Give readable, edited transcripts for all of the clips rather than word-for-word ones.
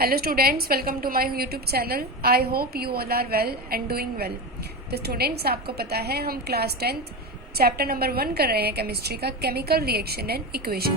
Hello students, welcome to my YouTube channel. I hope you all are well and doing well. तो students आपको पता है हम class 10th chapter number 1 कर रहे हैं केमिस्ट्री का केमिकल रिएक्शन एंड इक्वेशन।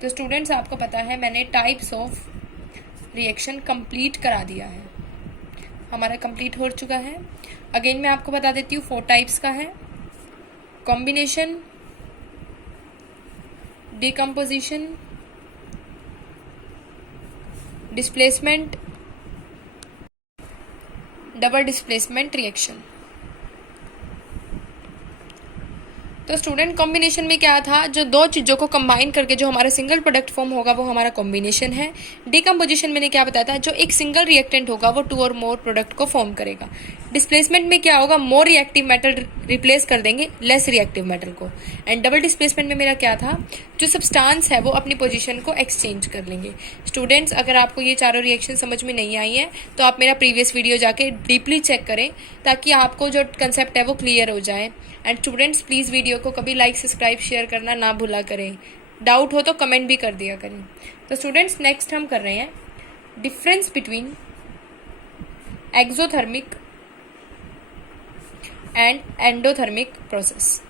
तो स्टूडेंट्स आपको पता है मैंने टाइप्स ऑफ रिएक्शन कंप्लीट करा दिया है, हमारा कंप्लीट हो चुका है। अगेन मैं आपको बता देती हूँ 4 टाइप्स का है: combination, decomposition, displacement, double displacement reaction. तो स्टूडेंट कॉम्बिनेशन में क्या था, जो दो चीज़ों को कंबाइन करके जो हमारा सिंगल प्रोडक्ट फॉर्म होगा वो हमारा कॉम्बिनेशन है। डिकम्पोजिशन मैंने क्या बताया था, जो एक सिंगल रिएक्टेंट होगा वो 2 और मोर प्रोडक्ट को फॉर्म करेगा। डिस्प्लेसमेंट में क्या होगा, मोर रिएक्टिव मेटल रिप्लेस कर देंगे लेस रिएक्टिव मेटल को। एंड डबल डिस्प्लेसमेंट में मेरा क्या था, जो सब्सटेंस है वो अपनी पोजीशन को एक्सचेंज कर लेंगे। स्टूडेंट्स अगर आपको ये चारों रिएक्शन समझ में नहीं आई है तो आप मेरा प्रीवियस वीडियो जाके डीपली चेक करें ताकि आपको जो कंसेप्ट है वो क्लियर हो जाए। एंड स्टूडेंट्स प्लीज़ वीडियो को कभी लाइक, सब्सक्राइब, शेयर करना ना भूला करें। डाउट हो तो कमेंट भी कर दिया करें। तो स्टूडेंट्स नेक्स्ट हम कर रहे हैं difference between exothermic and endothermic process.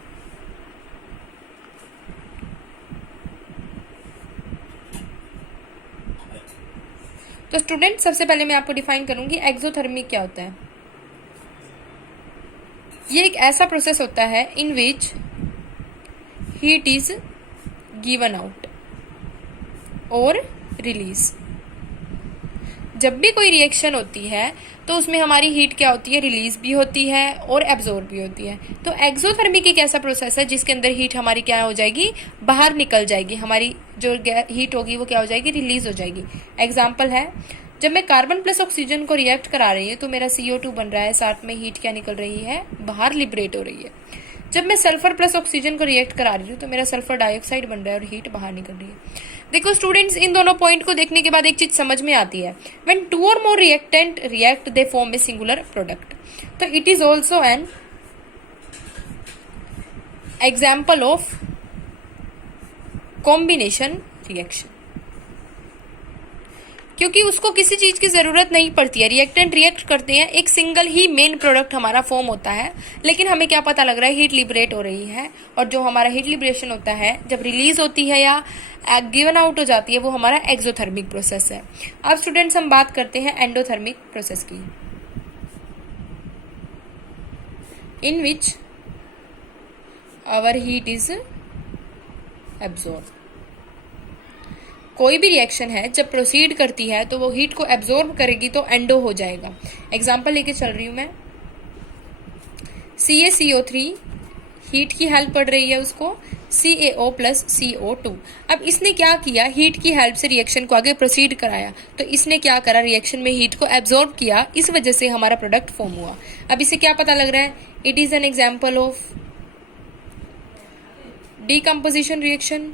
तो स्टूडेंट सबसे पहले मैं आपको डिफाइन करूंगी एक्सोथर्मिक क्या होता है। ये एक ऐसा प्रोसेस होता है in which heat is given out और रिलीज। जब भी कोई रिएक्शन होती है तो उसमें हमारी हीट क्या होती है, रिलीज भी होती है और एब्जॉर्ब भी होती है। तो एक्सोथर्मिक एक ऐसा प्रोसेस है जिसके अंदर हीट हमारी क्या हो जाएगी, बाहर निकल जाएगी। हमारी जो हीट होगी वो क्या हो जाएगी, रिलीज हो जाएगी। एग्जाम्पल है, जब मैं कार्बन प्लस ऑक्सीजन को रिएक्ट करा रही हूँ तो मेरा CO2 बन रहा है, साथ में हीट क्या निकल रही है, बाहर लिबरेट हो रही है। जब मैं सल्फर प्लस ऑक्सीजन को रिएक्ट करा रही हूँ तो मेरा सल्फर डाइऑक्साइड बन रहा है और हीट बाहर निकल रही है। देखो स्टूडेंट्स, इन दोनों पॉइंट को देखने के बाद एक चीज समझ में आती है, व्हेन 2 और more reactant react they form a singular product. तो it is also an example of combination reaction, क्योंकि उसको किसी चीज की जरूरत नहीं पड़ती है। रिएक्टेंट रिएक्ट करते हैं, एक सिंगल ही मेन प्रोडक्ट हमारा फॉर्म होता है, लेकिन हमें क्या पता लग रहा है, हीट लिबरेट हो रही है। और जो हमारा हीट लिबरेशन होता है जब रिलीज होती है या गिवन आउट हो जाती है वो हमारा एक्सोथर्मिक प्रोसेस है। अब स्टूडेंट्स हम बात करते हैं एंडोथर्मिक प्रोसेस की, in which our heat is absorb. कोई भी रिएक्शन है जब प्रोसीड करती है तो वो हीट को एब्जॉर्ब करेगी तो एंडो हो जाएगा। एग्जांपल लेके चल रही हूं मैं, CaCO3 हीट की हेल्प पड़ रही है उसको CaO प्लस CO2। अब इसने क्या किया, हीट की हेल्प से रिएक्शन को आगे प्रोसीड कराया। तो इसने क्या करा, रिएक्शन में हीट को एब्जॉर्ब किया, इस वजह से हमारा प्रोडक्ट फॉर्म हुआ। अब इसे क्या पता लग रहा है, it is an example of decomposition reaction,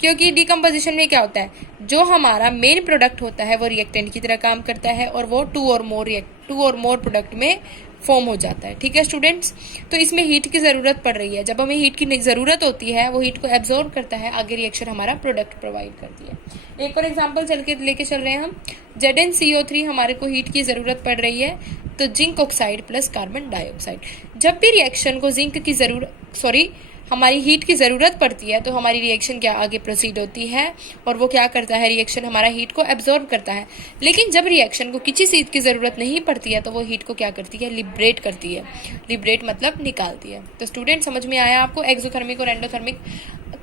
क्योंकि डिकम्पोजिशन में क्या होता है, जो हमारा मेन प्रोडक्ट होता है वो रिएक्टेंट की तरह काम करता है और वो 2 और मोर प्रोडक्ट में फॉर्म हो जाता है। ठीक है स्टूडेंट्स, तो इसमें हीट की जरूरत पड़ रही है। जब हमें हीट की जरूरत होती है वो हीट को एब्जॉर्ब करता है, आगे रिएक्शन हमारा प्रोडक्ट प्रोवाइड करती है। एक और एग्जाम्पल लेके चल रहे हैं हम, ZnCO3 हमारे को हीट की जरूरत पड़ रही है तो zinc oxide plus carbon dioxide. जब भी रिएक्शन को जिंक की हमारी हीट की जरूरत पड़ती है तो हमारी रिएक्शन क्या आगे प्रोसीड होती है और वो क्या करता है, रिएक्शन हमारा हीट को एब्जॉर्ब करता है। लेकिन जब रिएक्शन को किसी चीज की जरूरत नहीं पड़ती है तो वो हीट को क्या करती है, लिबरेट करती है। लिबरेट मतलब निकालती है। तो स्टूडेंट समझ में आया आपको एक्सोथर्मिक और एंडोथर्मिक।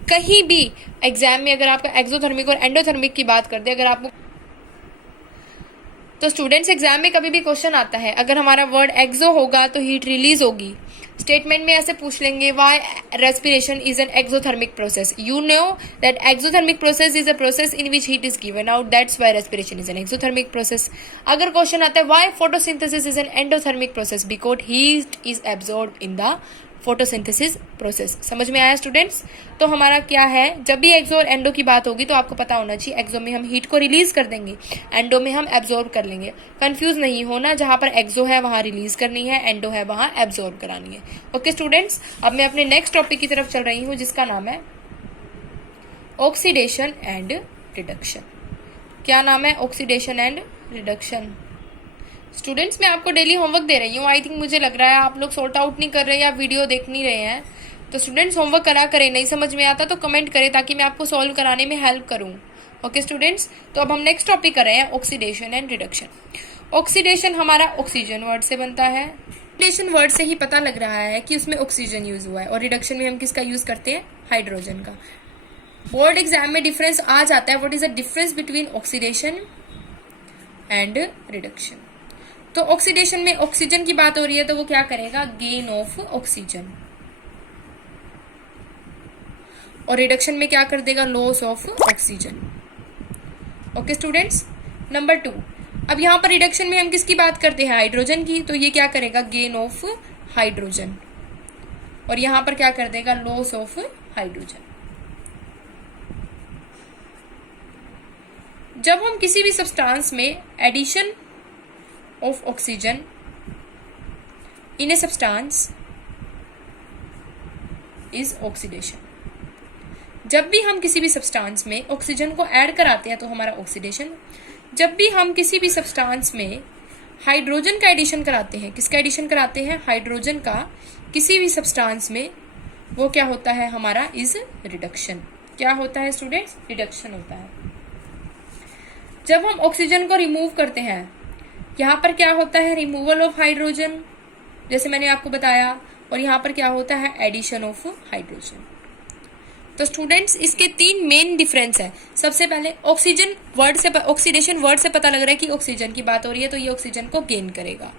कहीं भी एग्जाम में अगर आपका एक्सोथर्मिक और एंडोथर्मिक की बात कर दे, अगर आपको तो स्टूडेंट्स एग्जाम में कभी भी क्वेश्चन आता है, अगर हमारा वर्ड एक्सो होगा तो हीट रिलीज होगी। स्टेटमेंट में ऐसे पूछ लेंगे, why respiration is an exothermic process. You know that exothermic process is a process in which heat is given out, that's why respiration is an exothermic process. अगर question आता है, why photosynthesis is an endothermic process, because heat is absorb in the photosynthesis process. समझ में आया students? तो हमारा क्या है, जब भी एक्सो और एंडो की बात होगी तो आपको पता होना चाहिए, एक्सो में हम हीट को रिलीज कर देंगे, एंडो में हम एब्जॉर्ब कर लेंगे। कंफ्यूज नहीं होना, जहां पर एक्सो है वहां रिलीज करनी है, एंडो है वहां एब्जॉर्ब करानी है। ओके स्टूडेंट्स, अब मैं अपने नेक्स्ट टॉपिक की तरफ चल रही हूँ जिसका नाम है ऑक्सीडेशन एंड रिडक्शन। क्या नाम है? Oxidation and reduction. स्टूडेंट्स, मैं आपको डेली होमवर्क दे रही हूँ। आई थिंक मुझे लग रहा है आप लोग सॉर्ट आउट नहीं कर रहे या वीडियो देख नहीं रहे हैं। तो स्टूडेंट्स, होमवर्क करा करें, नहीं समझ में आता तो कमेंट करें ताकि मैं आपको सॉल्व कराने में हेल्प करूँ। ओके स्टूडेंट्स, तो अब हम नेक्स्ट टॉपिक कर रहे हैं ऑक्सीडेशन एंड रिडक्शन। ऑक्सीडेशन हमारा ऑक्सीजन वर्ड से बनता है। ऑक्सीडेशन वर्ड से ही पता लग रहा है कि उसमें ऑक्सीजन यूज हुआ है, और रिडक्शन में हम किसका यूज करते हैं? हाइड्रोजन का। बोर्ड एग्जाम में डिफरेंस आ जाता है, what is the difference between oxidation and reduction. तो ऑक्सीडेशन में ऑक्सीजन की बात हो रही है तो वो क्या करेगा? Gain of oxygen. और रिडक्शन में क्या कर देगा? Loss of oxygen. Okay students, number 2। अब यहां पर रिडक्शन में हम किसकी बात करते हैं? हाइड्रोजन की। तो ये क्या करेगा? Gain of hydrogen. और यहां पर क्या कर देगा? Loss of hydrogen. जब हम किसी भी सब्सटेंस में addition of oxygen in a substance is oxidation. जब भी हम किसी भी सब्सटेंस में ऑक्सीजन को ऐड कराते हैं तो हमारा ऑक्सीडेशन। जब भी हम किसी भी सब्सटेंस में हाइड्रोजन का एडिशन कराते हैं, किसका एडिशन कराते हैं? हाइड्रोजन का, किसी भी सब्सटेंस में, वो क्या होता है? हमारा इज रिडक्शन। क्या होता है स्टूडेंट्स? रिडक्शन होता है। जब हम ऑक्सीजन को रिमूव करते हैं, यहां पर क्या होता है? रिमूवल ऑफ हाइड्रोजन, जैसे मैंने आपको बताया। और यहां पर क्या होता है? Addition of hydrogen. तो स्टूडेंट्स, इसके 3 मेन डिफरेंस है। सबसे पहले ऑक्सीजन वर्ड से, ऑक्सीडेशन वर्ड से पता लग रहा है कि ऑक्सीजन की बात हो रही है, तो ये ऑक्सीजन को गेन करेगा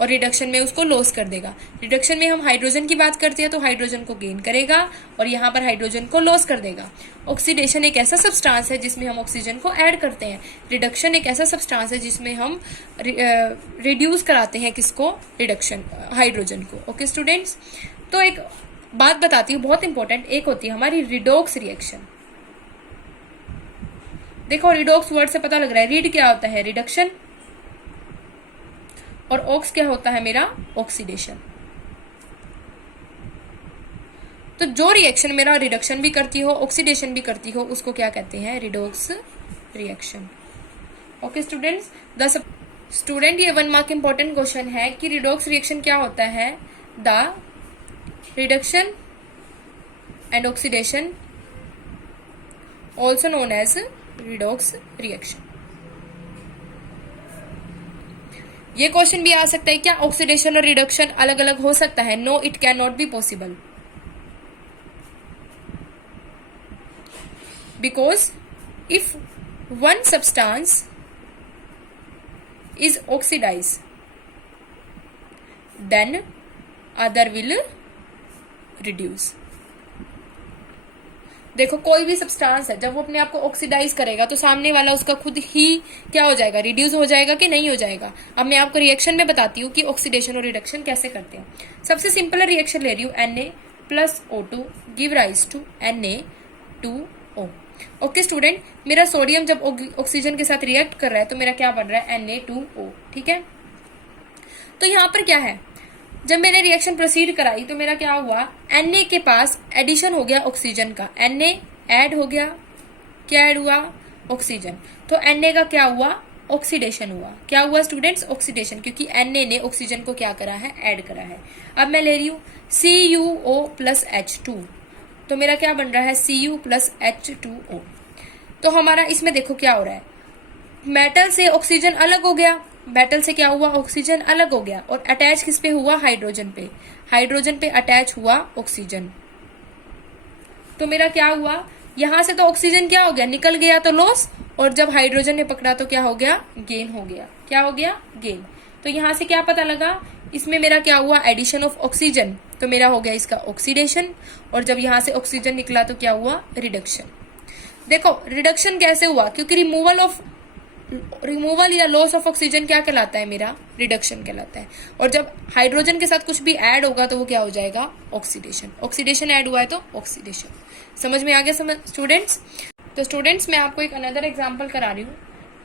और रिडक्शन में उसको लॉस कर देगा। रिडक्शन में हम हाइड्रोजन की बात करते हैं तो हाइड्रोजन को गेन करेगा और यहाँ पर हाइड्रोजन को लॉस कर देगा। ऑक्सीडेशन एक ऐसा सब्सटेंस है जिसमें हम ऑक्सीजन को ऐड करते हैं। रिडक्शन एक ऐसा सब्सटेंस है जिसमें हम रिड्यूस कराते हैं किसको? रिडक्शन, हाइड्रोजन को। ओके स्टूडेंट्स, तो एक बात बताती हूँ बहुत इंपॉर्टेंट, एक होती है हमारी रिडॉक्स रिएक्शन। देखो, रिडॉक्स वर्ड से पता लग रहा है, रीड क्या होता है? रिडक्शन, और ऑक्स क्या होता है मेरा? ऑक्सीडेशन। तो जो रिएक्शन मेरा रिडक्शन भी करती हो, ऑक्सीडेशन भी करती हो, उसको क्या कहते हैं? Redox reaction. Okay students, student, ये 1 मार्क इंपॉर्टेंट क्वेश्चन है कि रिडॉक्स रिएक्शन क्या होता है? The reduction and oxidation also known as redox reaction. ये क्वेश्चन भी आ सकता है, क्या ऑक्सीडेशन और रिडक्शन अलग अलग हो सकता है? No, it can not be possible, because if one substance is oxidized, then other will reduce. देखो, कोई भी सब्सटेंस है, जब वो अपने आप को ऑक्सीडाइज करेगा तो सामने वाला उसका खुद ही क्या हो जाएगा? रिड्यूस हो जाएगा कि नहीं हो जाएगा? अब मैं आपको रिएक्शन में बताती हूँ कि ऑक्सीडेशन और रिडक्शन कैसे करते हैं। सबसे सिंपल रिएक्शन ले रही हूँ, Na+O2 give rise to Na2O। Okay student, मेरा सोडियम जब ऑक्सीजन के साथ रिएक्ट कर रहा है तो मेरा क्या बन रहा है? Na2O। ठीक है, तो यहां पर क्या है? जब मैंने रिएक्शन प्रोसीड कराई तो मेरा क्या हुआ? Na के पास एडिशन हो गया ऑक्सीजन का, Na ऐड हो गया, क्या ऐड हुआ? ऑक्सीजन। तो Na का क्या हुआ? ऑक्सीडेशन हुआ। क्या हुआ स्टूडेंट्स? ऑक्सीडेशन, क्योंकि Na ने ऑक्सीजन को क्या करा है? ऐड करा है। अब मैं ले रही हूँ CuO+H2, तो मेरा क्या बन रहा है? Cu+H2O। तो हमारा इसमें देखो क्या हो रहा है, मेटल से ऑक्सीजन अलग हो गया, मेटल से क्या हुआ? ऑक्सीजन अलग हो गया, और अटैच किस पे हुआ? हाइड्रोजन पे। हाइड्रोजन पे अटैच हुआ ऑक्सीजन। तो मेरा क्या हुआ? यहां से तो ऑक्सीजन क्या हो गया? निकल गया, तो लॉस, और जब हाइड्रोजन ने पकड़ा तो क्या हो गया? गेन हो गया। क्या हो गया? गेन। तो यहां से क्या पता लगा? इसमें मेरा क्या हुआ? एडिशन ऑफ ऑक्सीजन, तो मेरा हो गया इसका ऑक्सीडेशन, और जब यहां से ऑक्सीजन निकला तो क्या हुआ? रिडक्शन। देखो, रिडक्शन कैसे हुआ? क्योंकि रिमूवल ऑफ रिमूवल या लॉस ऑफ ऑक्सीजन क्या कहलाता है मेरा, रिडक्शन कहलाता है। और जब हाइड्रोजन के साथ कुछ भी ऐड होगा तो वो क्या हो जाएगा, ऑक्सीडेशन। ऑक्सीडेशन ऐड हुआ है तो ऑक्सीडेशन। समझ में आ गया समझ स्टूडेंट्स। तो स्टूडेंट्स मैं आपको एक अनदर एग्जांपल करा रही हूँ।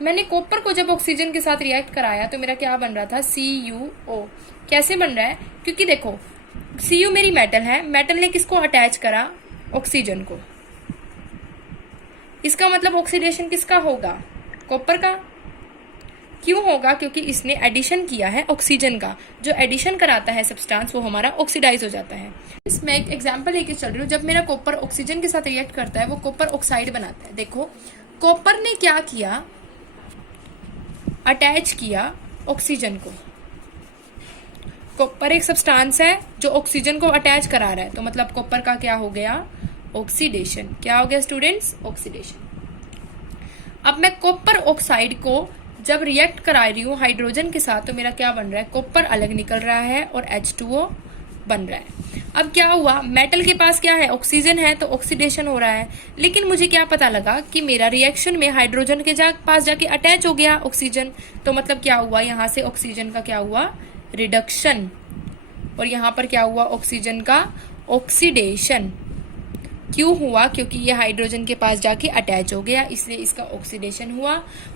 मैंने कॉपर को जब ऑक्सीजन के साथ रिएक्ट कराया तो मेरा क्या बन रहा था, CuO। कैसे बन रहा है, क्योंकि देखो Cu मेरी मेटल है, मेटल ने किसको अटैच करा, ऑक्सीजन को। इसका मतलब ऑक्सीडेशन किसका होगा, कॉपर का। क्यों होगा, क्योंकि इसने एडिशन किया है ऑक्सीजन का। जो एडिशन कराता है सब्सटेंस वो हमारा ऑक्सीडाइज हो जाता है। इसमें एक एग्जांपल लेके चल रही हूँ। जब मेरा कॉपर ऑक्सीजन के साथ रिएक्ट करता है वो कॉपर ऑक्साइड बनाता है। देखो कॉपर ने क्या किया, अटैच किया ऑक्सीजन को। कॉपर एक सब्सटेंस है जो ऑक्सीजन को अटैच करा रहा है, तो मतलब कॉपर का क्या हो गया, ऑक्सीडेशन। क्या हो गया स्टूडेंट्स, ऑक्सीडेशन। अब मैं कॉपर ऑक्साइड को जब रिएक्ट करा रही हूँ हाइड्रोजन के साथ तो मेरा क्या बन रहा है, कॉपर अलग निकल रहा है और H2O बन रहा है। अब क्या हुआ, मेटल के पास क्या है, ऑक्सीजन है, तो ऑक्सीडेशन हो रहा है। लेकिन मुझे क्या पता लगा कि मेरा रिएक्शन में हाइड्रोजन के पास जाके अटैच हो गया ऑक्सीजन, तो मतलब क्या हुआ, यहाँ से ऑक्सीजन का क्या हुआ, रिडक्शन, और यहाँ पर क्या हुआ, ऑक्सीजन का ऑक्सीडेशन। क्यों हुआ, क्योंकि ये हाइड्रोजन के पास जाके अटैच हो गया, इसलिए इसका ऑक्सीडेशन हुआ।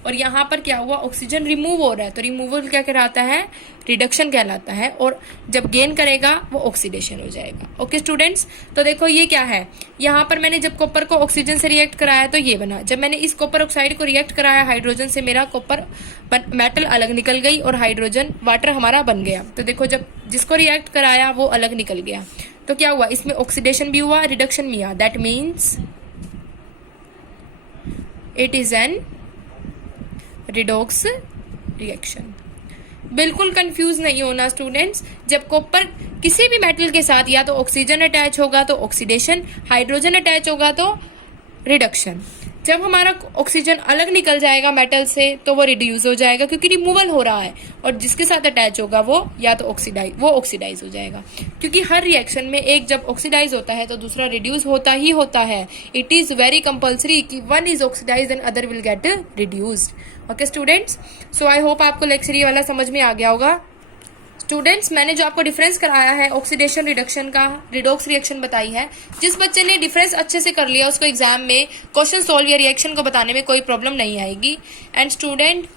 और यहाँ पर क्या हुआ, ऑक्सीजन रिमूव हो रहा है, तो रिमूवल क्या कहलाता है, रिडक्शन कहलाता है। और जब गेन करेगा वो ऑक्सीडेशन हो जाएगा। ओके स्टूडेंट्स, तो देखो ये क्या है, यहाँ पर मैंने जब कॉपर को ऑक्सीजन से रिएक्ट कराया तो ये बना। जब मैंने इस कॉपर ऑक्साइड को रिएक्ट कराया हाइड्रोजन से, मेरा कॉपर मेटल अलग निकल गई और हाइड्रोजन वाटर हमारा बन गया। तो देखो जब जिसको रिएक्ट कराया वो अलग निकल गया, तो क्या हुआ, इसमें ऑक्सीडेशन भी हुआ, रिडक्शन भी हुआ। That means it is an redox reaction. बिल्कुल कंफ्यूज नहीं होना स्टूडेंट्स। जब कॉपर किसी भी मेटल के साथ या तो ऑक्सीजन अटैच होगा तो ऑक्सीडेशन, हाइड्रोजन अटैच होगा तो रिडक्शन। जब हमारा ऑक्सीजन अलग निकल जाएगा मेटल से तो वो रिड्यूस हो जाएगा, क्योंकि रिमूवल हो रहा है। और जिसके साथ अटैच होगा वो या तो ऑक्सीडाइज हो जाएगा, क्योंकि हर रिएक्शन में एक जब ऑक्सीडाइज होता है तो दूसरा रिड्यूस होता ही होता है। इट इज वेरी कंपल्सरी कि one is oxidise and other will get reduced. Okay students, so I hope आपको लेक्चर ये वाला समझ में आ गया होगा। स्टूडेंट्स मैंने जो आपको डिफरेंस कराया है ऑक्सीडेशन रिडक्शन का, रिडॉक्स रिएक्शन बताई है। जिस बच्चे ने डिफरेंस अच्छे से कर लिया उसको एग्जाम में क्वेश्चन सॉल्व या रिएक्शन को बताने में कोई प्रॉब्लम नहीं आएगी। एंड स्टूडेंट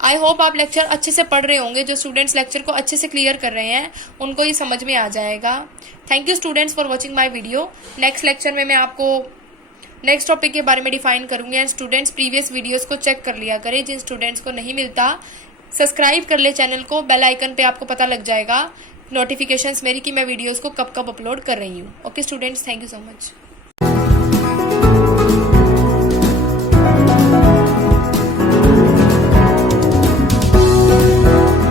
आई होप आप लेक्चर अच्छे से पढ़ रहे होंगे। जो स्टूडेंट्स लेक्चर को अच्छे से क्लियर कर रहे हैं उनको ये समझ में आ जाएगा। Thank you students for watching my video. Next lecture में मैं आपको नेक्स्ट टॉपिक के बारे में डिफाइन करूंगी। एंड स्टूडेंट्स प्रीवियस वीडियोस को चेक कर लिया करें। जिन स्टूडेंट्स को नहीं मिलता सब्सक्राइब कर ले चैनल को, बेल आइकन पे आपको पता लग जाएगा नोटिफिकेशंस मेरी कि मैं वीडियोस को कब कब अपलोड कर रही हूँ। Okay students, thank you so much.